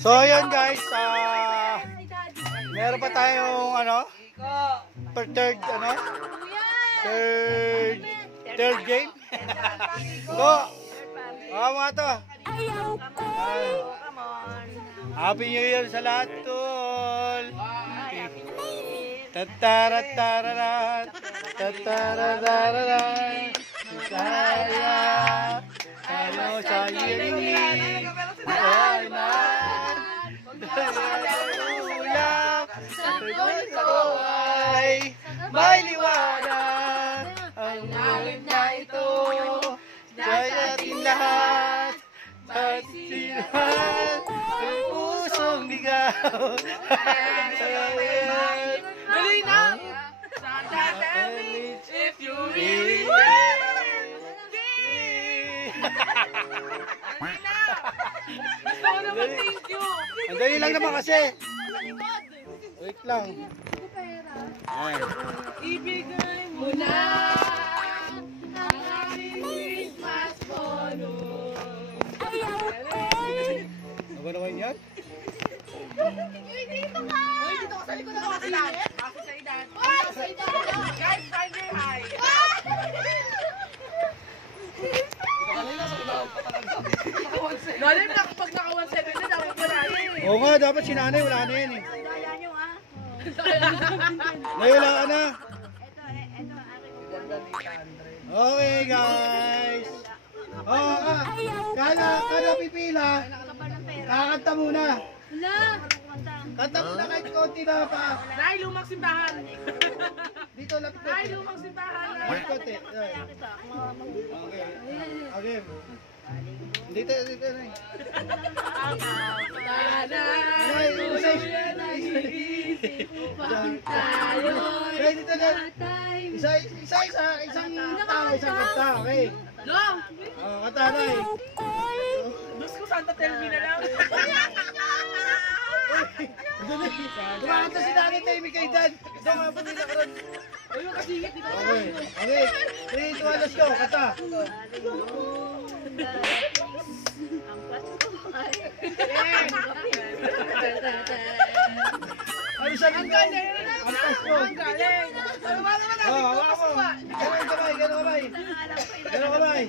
So yun guys, meron pa tayong third game. So, mga to. Happy New Year sa lahat, tol. Tataratarat, tataratarat. Saya, ano sa iring, ay na. Ulap, sa tuloy ko ay may liwanag. Ang langit na ito, kaya ating lahat. At sinuhat, ang pusong ligaw. Dali na! If you really want gusto ko naman, thank you! Ang dali lang naman kasi. Wait lang. Ibigay mo na ang aking Christmas bonus. Ano ba naman yan? Dito ka! Uy, dito ka sa likod ako kasi lang. Ako sa idan. Guys, find your high. Lalim na kapag naka 170 na dapat wala yun eh. Oo nga, dapat si nanay wala na yan eh. Nawala ka na. Okay guys. Kada pipila, kakanta muna. Kanta muna kahit konti na pa. Nay, lumang simbahan. Dito lang po. Nay, lumang simbahan. Kahit konti. Okay. Dito na eh. Isang tao, isang kanta, okay? No! Kanta na eh. Diyos ko, Santa tell me na lang. Kumakanta si Nanay Tammy kay Dad. Ito nga po nila karoon. Ayun, kasingit dito. Okay. 3, 2, 1, let's go. Kanta. Ano siya ang galing? Ang Pasko. Ang galing. Hawakan mo natin. Hawakan mo. Ganun kamay.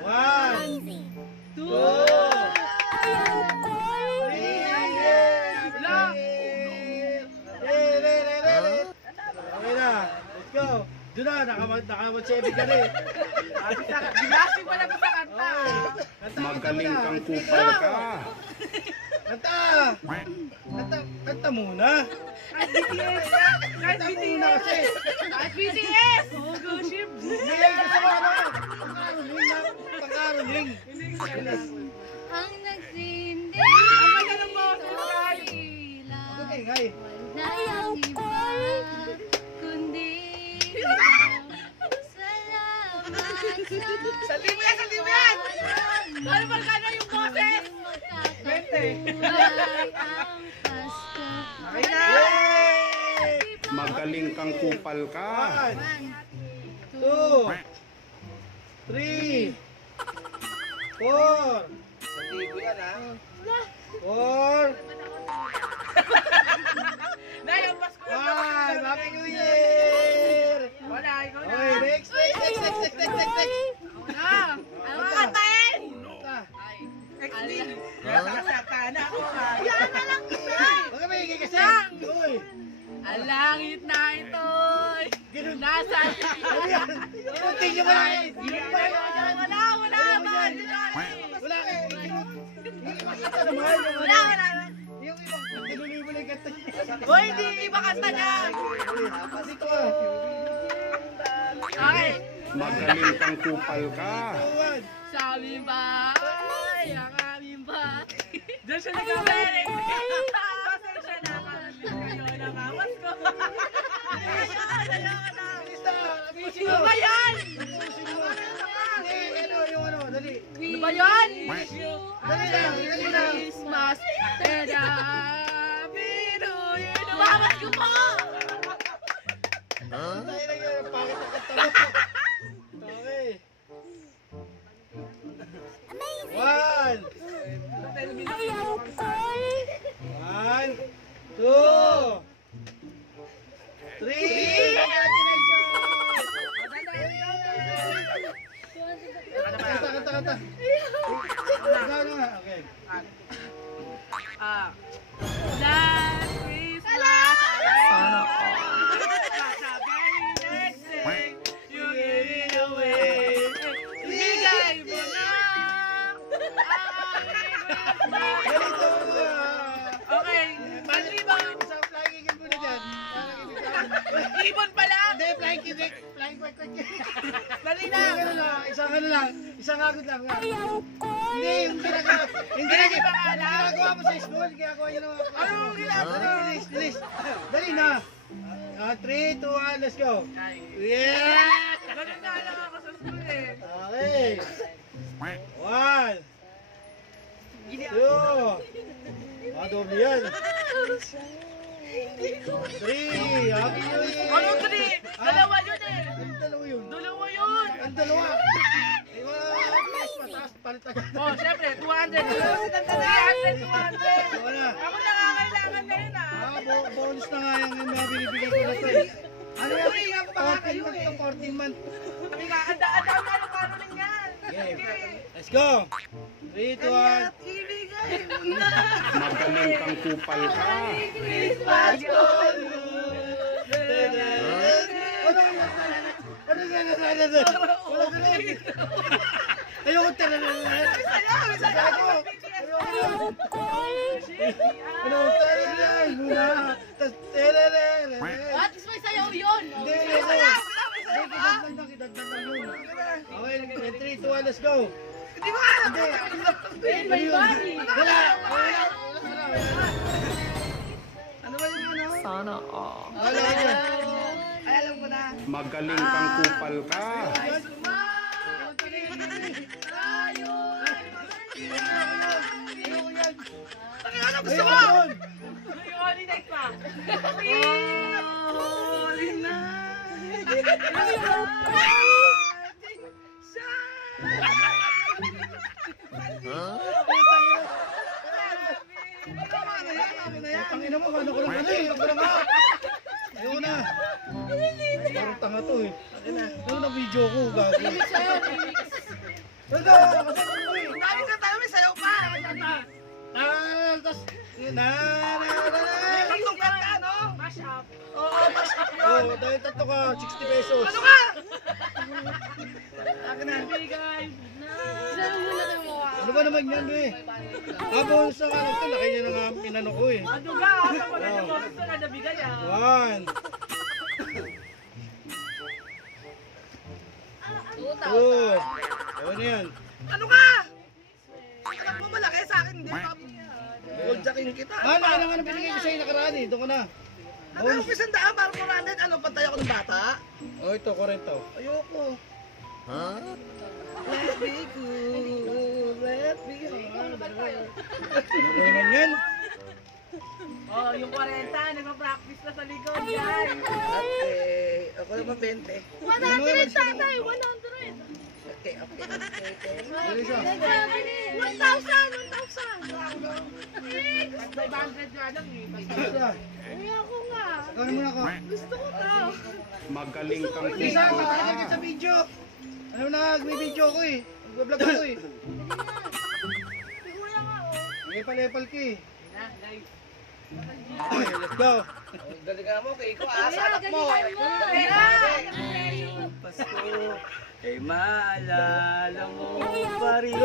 1, 2, 3. Okay na. Let's go. Doon na, naka-170 ka rin. Ginasi pala ko sa kanta. Magaling kang kupal ka. Kanta! Kanta muna. Kahit BTS. Kahit Kanta muna BTS. kasi. Kahit BTS. Oh, go ship. Hindi, gusto mo pang-aroling. Ang nagsindi Ang ganda ng boses, guys. Ang ingay. na iba kundi salamat Saldi mo yan. Ano ba ka na yung boses? ang Pasko. Okay na. Yay! Magaling kang kupal ka. 1, 2, 3, 4. 4. Na, yung Pasko. 5. Happy New Year! Wala, ikaw na. Okay, next. Na. Ano ka kantahin? Kanta. XD. Nasasaka na ako. Yan na lang isa. Huwag ka maingay kasi. Uy. Ang langit na ito. Ganun. Nasa. Ano yan? Ipuntin nyo ba lang? Wala. Wala kayo. Hindi makita naman. Wala. Yung ibang nilulibo lang yung kanta niya. Hoy, hindi iba kanta niya. Dito ka. Okay. Magaling kang kupal ka. 2, 1. Sa aming bahay, ang aming bahay. Diyan siya nag-aweling. Pasensya na kayo ng amas ko. Ano ba yan? Dali. Ano ba yan? Dali lang. Christmas and Happy New Year. Nabamas ko po! Tayo lang yan. Pangit ang kanta mo. Okay. 1. Ikaw na. Okay. Last Christmas, Sana all. sa very next day, you gave it away. Ibigay mo na ang aking Christmas. Ganito. Okay, malibang. Isang flying kick muna dyan. Ibon pala. Hindi, flying kick. Flying quick. Dali Isang na. ano lang. Isang agad lang. Hindi, yung ginagawa mo sa school. Ginagawa nyo naman. Anong ginagawa? Bilis. Dali na. 3, 2, 1, let's go. Yeah! Ganun nga lang ako sa school eh. Okay. 1, 2. Doble yan. 3. Happy New Year. Anong three? Dalawa yun eh. Ang dalawa yun. Dalawa yun. Ang dalawa. Mataas, palit agad. Oh, syempre, 200. 200, 200. Wala. Ako nakakailangan na yun ah. Bonus na nga yung mga binibigay ko na to eh. Ano yan? 14 month to 14 month. Sabi nga, anda-anda na ano paano lang yan. Okay. Let's go. 3, 2, 1. Ibigay mo na. Magaling kang kupal ka. Christmas ko. Ano yan? Wala ka rin. Ayoko talaga. Ayoko. Ano talaga? Muna. Tas tererere. At least may sayaw yun. Hindi. Kidagdag lang yun. Okay, 3, 2, 1, let's go. Hindi mo alam. Hindi. May body. Wala. Ano ba yung ano? Sana all. Wala ka dyan. Ay, alam ko na. Magaling kang kupal ka. Ano gusto mo? Ayun. Yung holy night pa. Holy night. Tangina mo, ano ko lang ano eh. Ako lang nga. Ayoko na. Parang tanga to eh. Ano na video ko, gago. Ano? Kasi ako eh. Dami ka tayo, may sayaw pa. Tas, Tatlong kanta, no? Mash up. Oo, mash up yun. Oh, dahil tatlo ka, 60 pesos. Ano ka? Sayaw mo na ng mga. Ano ba naman yan eh? Habang sa ano to, laki niya na nga pinano ko eh. Ano ka? Ano wala na bonus na nabigay ah. 1, 2. Ayun na yan. Ano ka? Anak mo malaki sa akin, hindi pa. Goldjacking kita. Laki na nga na binigay ko sa'yo nakaraan eh. Doon ka na. Ano yung pisandaan para 400? Ano, pantay ako ng bata? Oh, ito, korento. Ayoko. Let me go, let me go. Ano ba naman yan? Oh, yung 40, nagpa-practice na sa likod yan. Ate, ako naman 20. 100 tatay, 100. Okay. Bilis ah. 1,000. 500 nga lang eh. Bilis ah. Ay, ako nga. Ano muna ako? Gusto ko to. Magaling kang Isa, kupal ka. nakakagad ka sa video. Ano na, may video ko eh. Nag-vlog ako eh. Kuya nga, oh. Lepal-lepal ka eh. Na, guys. Okay, let's go. Galing mo, kay ko ah, sa anak mo. Pasko, ay maalala mo pa rin.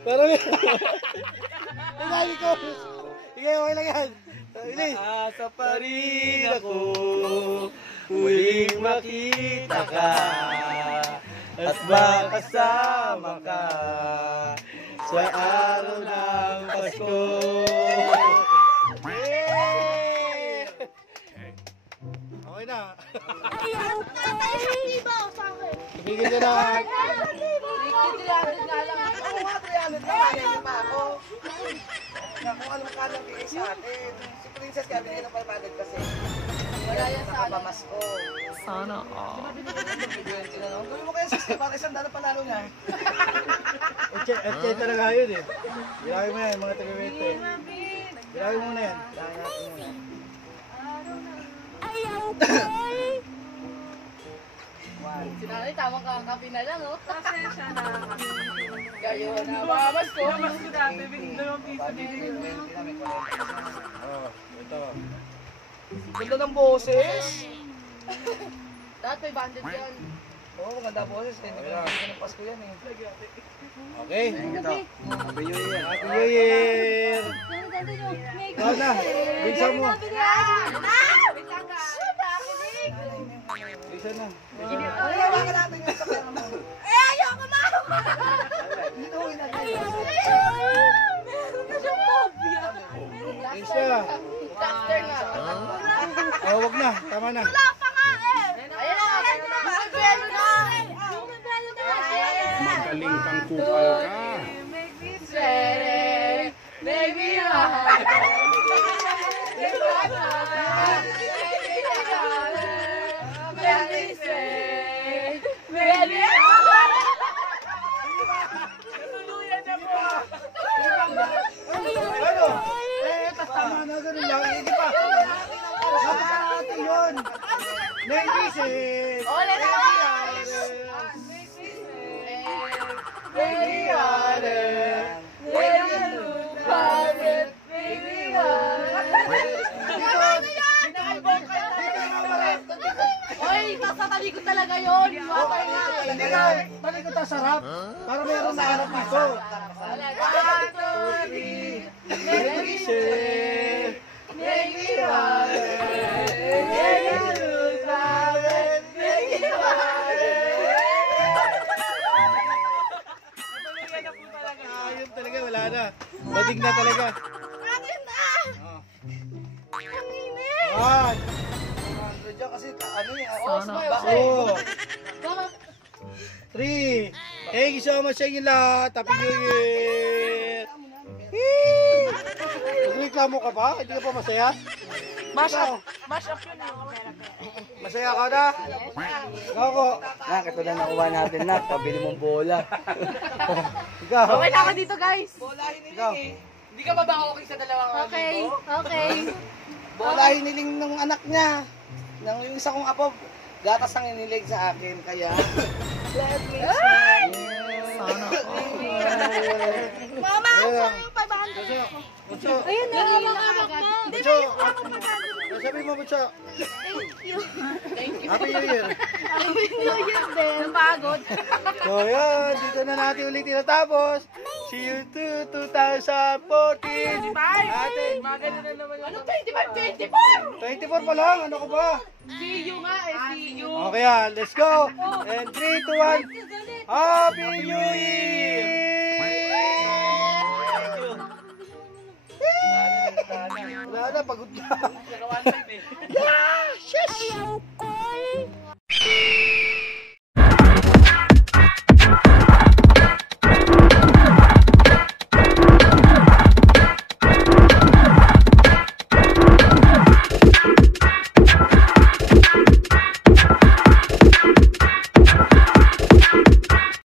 Parang ang lagi ko. Sige, okay lang yan. Bilis. Asa pa rin ako, huling makita ka, at makasama ka sa araw ng Pasko. Yay! Okay na. Tatay, saktiba o sa akin. Ibigay ko na. 300 nga lang. Ako nga, 300 na kaya pa ako. Kung anong kalang bigay sa atin. Si Princess kaya binigay ng 500 kasi. Wala yan sa akin. Nakapamas ko. Sana all. Gawin mo kaya 60 para isang dala panalo niya. At talaga yun eh. Ilagay mo yan, mga taga-wete. Bilangin muna yan. Bilangin natin muna. Sinanay, tamang kakapi na lang, oh. Pasensya na kami. Gayo na, mamas ko. Mas ko dati, dalawang piso binigay mo. Oh, ito. Ganda ng boses. Dapat may bandit yun. Oo, maganda boses. Hindi ko ng Pasko yan eh. Okay. Ito. Happy New Year. Happy New Year! Ikaw na. Bilisan mo. Bilisan na. Isa. Doctor nga. Oh, wag na. Tama na. Ayun na, belo na. Magaling kang kupal ka. Sere, baby, Natuluyan na po. Ano? Tama na. Ganun lang. Hindi pa. Napakalatin yun. Naisip. Ole na. Baby, Oy, nasa talikod talaga yun. Matay nga. Hindi ka. Talikod ang sarap. Para meron na harap dito. Naisip. Natuluyan na po talaga. Ayun talaga. Wala na. Badig na talaga. One. Kasi ano eh. Sana Two. Three. Thank you so much sa inyo lahat. Happy New Year. Nagreklamo ka ba? Hindi ka pa masaya? Mash up yun. Masaya ka na? Ako. Nak, ito na nakuha natin nak. Pabili mong bola. Ikaw. Okay na ako dito, guys. Ikaw. Hindi ka ba ba okay sa dalawang Okay, okay. Bola hiniling ng anak niya. Nang yung isa kong apo, gatas ang inilig sa akin. Kaya, let me Sana all. Mama, Ayun lang. yung 500. Bunso. Ayun na, hawak na. Bunso. Sabi mo, Bunso. Thank you. Happy New Year. Happy New Year din. Napagod. So yun, dito na natin ulit tinatapos. See you to 2014. Natin. Maganda na naman yung... Ano 25, 24? 24 pa lang, ano ko ba? See you nga eh, see you. Okay let's go. And 3, 2, 1. Happy New Year! Wala na, pagod na. 1.5 eh.